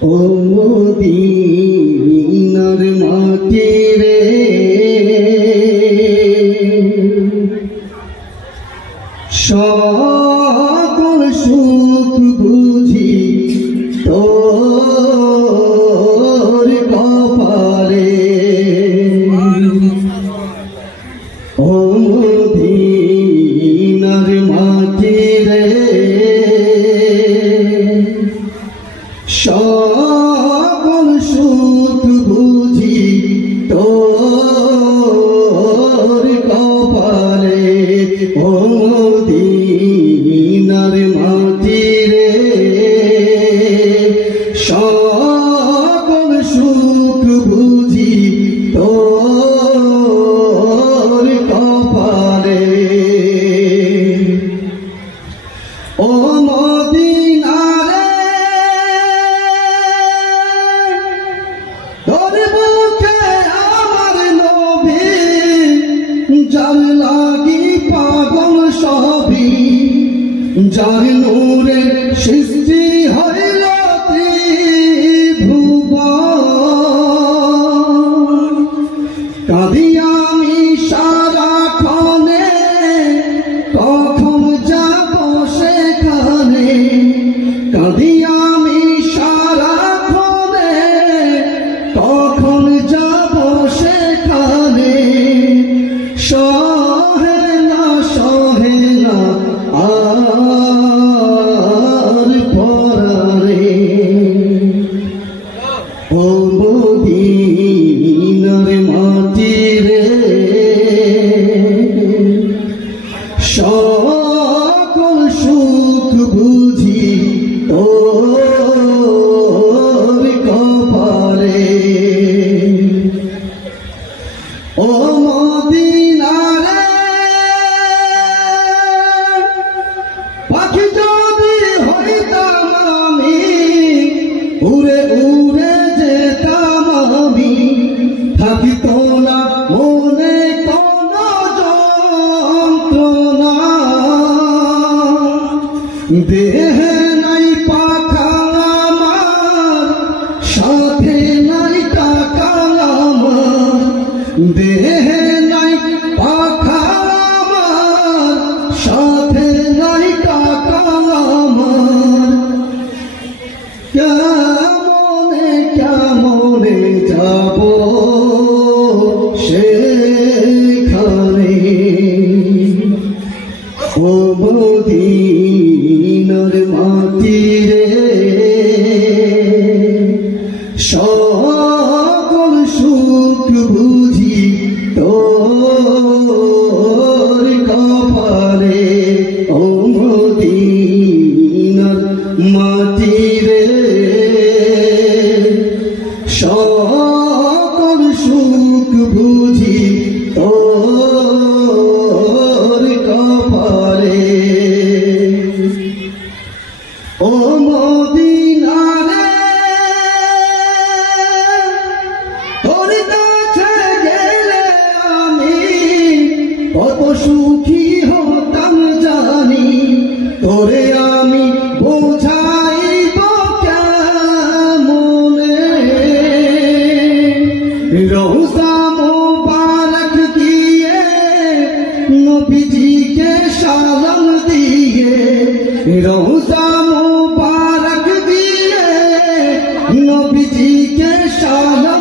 ও মদিনার মাটি রে সকল সুখ বুঝি তোর কপালে ও মদিনার মাটি রে সকল সুখ বুঝি তোর কপালে ও মদিনার মাটি রে সকল সুখ বুঝি তোর কপালে ও মদিনা যার লাগি পাগল সবই যার নূরে সৃষ্টি হইল ত্রিভুবন কাঁদি আমি সারাক্ষণে কখন যাব সেখানে কাঁদি আমি সারাক্ষণে কখন যাব সেখানে সহে না আর পরারে ও মদিনার মাটি রে সকল সুখ বুঝি তোর কপালে ও মদিনা রে পাখি যদি হইতাম আমি উড়ে উড়ে যেতাম আমি থাকিত না মনে কোন যন্ত্রণা দেহে নাই পাখা আমার সাথে নাই টাকা আমার দেহে নাই পাখা আমার সাথে নাই টাকা আমার কেমনে যাব সেখানে ও মদিনার মাটি রে সকল সুখ বুঝি তোর কপালে ও মদিনার মাটি রে সকল সুখ বুঝি তোর কপালে ও মদিনা রে তোর কাছে গেলে আমি কত সুখী হতাম জানি তোরে আমি বোঝাইব কেমনে রওজা মুবারক দিয়ে নবীজিকে সালাম দিয়ে রওজা মুবারক দিয়ে নবীজিকে সালাম